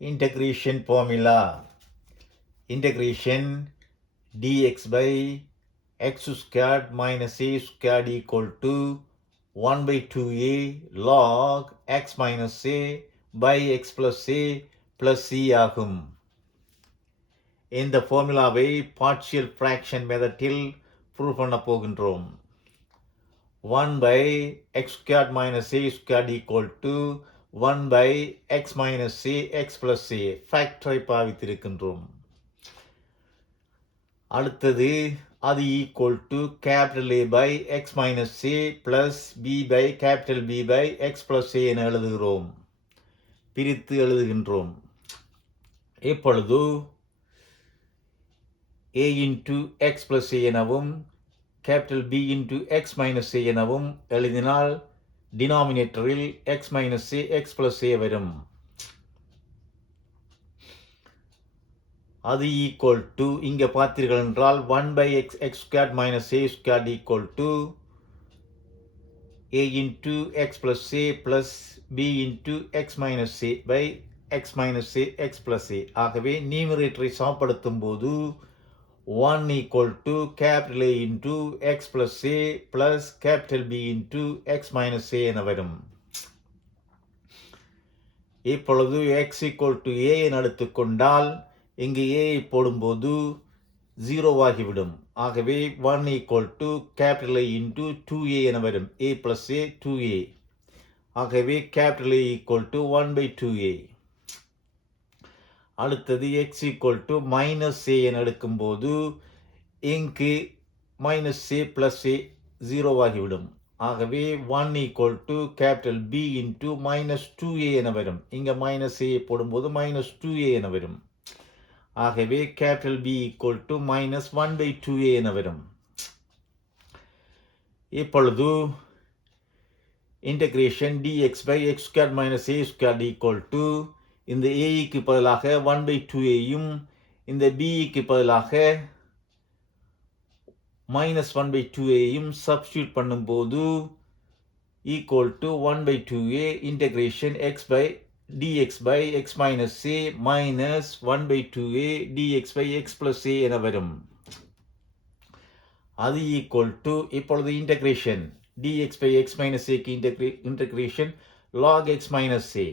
Integration formula. Integration dx by x squared minus a squared equal to 1 by 2a log x minus a by x plus a plus c ஆகும். இந்த ஃபார்முலாவை partial fraction மெத்தடில் prove பண்ண போகின்றோம். 1 by x squared minus a squared equal to 1 by x minus a x plus a ஃபேக்டரை பாவித்திருக்கின்றோம். அடுத்தது அது equal to capital A by x minus a plus b by capital B by x plus a என எழுதுகிறோம். பிரித்து எழுதுகின்றோம். இப்பொழுது a into x plus a எனவும் capital B into x minus a எனவும் எழுதினால் டினாமினேட்டரில் x minus a x plus a வரும். அது ஈக்குவல் டு இங்கே பார்த்தீர்கள் என்றால் 1 by x squared minus a squared equal to a into x plus a plus b into x minus a by x minus a x plus a. ஆகவே நியூமரேட்டரை சமப்படுத்தும் போது 1 equal to capital A into x plus a plus capital B into x minus a என வரும். இப்பொழுது x equal to a என எடுத்துக்கொண்டால் இங்கு a போடும்போது 0 ஆகிவிடும். ஆகவே 1 equal to capital A into 2a என வரும். a plus a 2a. ஆகவே capital A equal to 1 by 2a. அடுத்தது x equal to minus a என எடுக்கும்போது இங்கு minus a plus a 0 ஆகிவிடும். ஆகவே 1 equal to capital B into minus 2a என வரும். இங்கே minus a போடும்போது minus 2a என வரும். ஆகவே capital B equal to minus 1 by 2a என வரும். இப்பொழுது integration dx by x squared minus a squared equal to இந்த aக்கு பதிலாக 1 by 2aயும் இந்த bக்கு பதிலாக minus 1 by 2aயும் substitute பண்ணும்போது equal to 1 by 2a integration x by dx by x minus a minus 1 by 2a dx by x plus a என வரும். அது equal to இப்பொழுது integration dx by x minus a க்கு integration log x minus a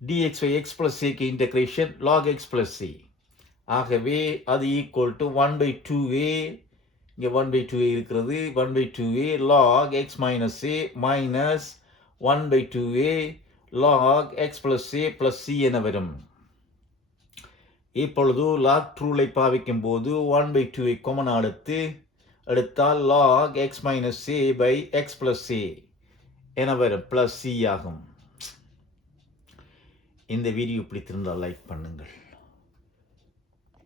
dx by x plus a க்கு integration log x plus a. ஆகவே அது equal to 1 by 2a இங்கே 1 by 2a இருக்கிறது 1 by 2a log x minus a minus 1 by 2a log x plus a plus c என வரும். இப்பொழுது log ரூலை பாவிக்கும் போது 1 by 2 காமன் எடுத்தால் log x minus a by x plus a என வரும் plus c ஆகும். இந்த வீடியோ பிடித்திருந்தால் லைக் பண்ணுங்கள்.